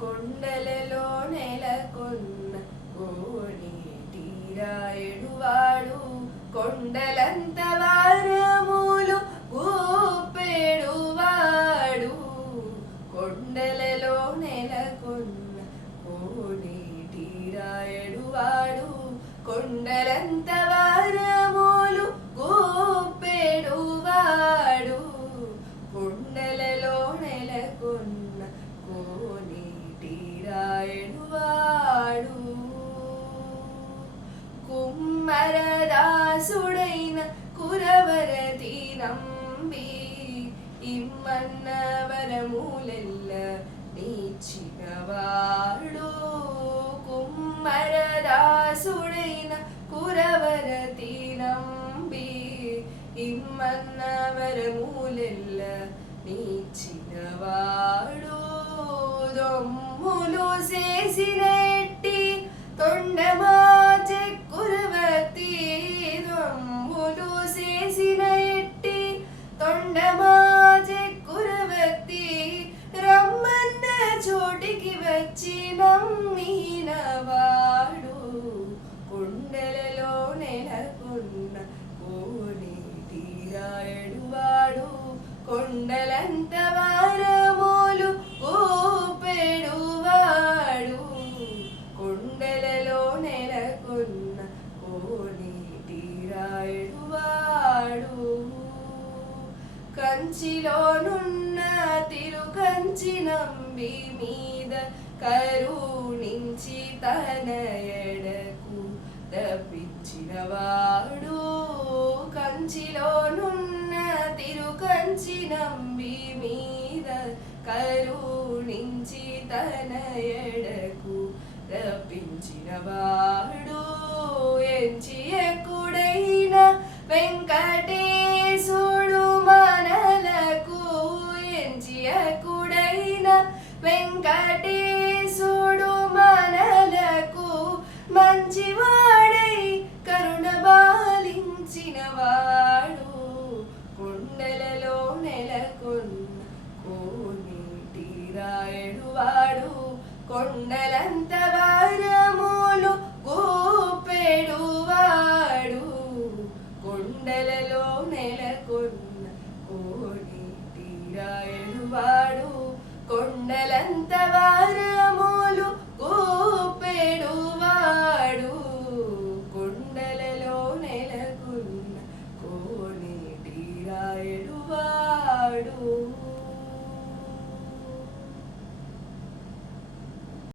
కొండలలో నెలకొన్న కోనేటి రాయుడువాడు కొండలంత వారములు గూపెడువాడు. కొండలలో నెలకొన్న కోనేటి రాయుడువాడు కొండలంత వారములు గూపెడువాడు. కొండలలో నెలకొన్న కోనేటి రాయుడువాడు. కుమ్మరదాసుడైన కురవరతి నంబి ఇమ్మన్న వరములెల్ల నీచినవాడు. కుమ్మరదాసుడైన కురవరతి నంబి ఇమ్మన్న వరములెల్ల నీచినవాడు. దొమ్ములు చేసిన ఎట్టి తొండమాచె కురవతి దొమ్ములు చేసిన ఎట్టి తొండమాచె కురవతి రమ్మన్న చోటికి వచ్చి నమ్మినవాడు. కొండలలో నెలకొన్న కోనేటి రాయుడువాడు కొండలంత వారములు గూపెడువాడు. కొండలలో నెలకొన్న కోనేటి రాయుడువాడు. కంచిలోనున్న తిరుకంచి నంబి మీద కరుణించి తన ఎడకు రప్పించినవాడు. కంచిలోనున్న తిరుకంచి నంబి మీద కరుణించి తన ఎడకు రప్పించినవాడు. ఎంచి ఎక్కుడైన వెంకటేశుడు మనలకు ఎంచి ఎక్కుడైన వెంకటేశుడు మనలకు మంచివాడై కరుణ బాలించినవాడు. కొండలలో నెలకొన్న కోనేటి రాయుడువాడు కొండలంత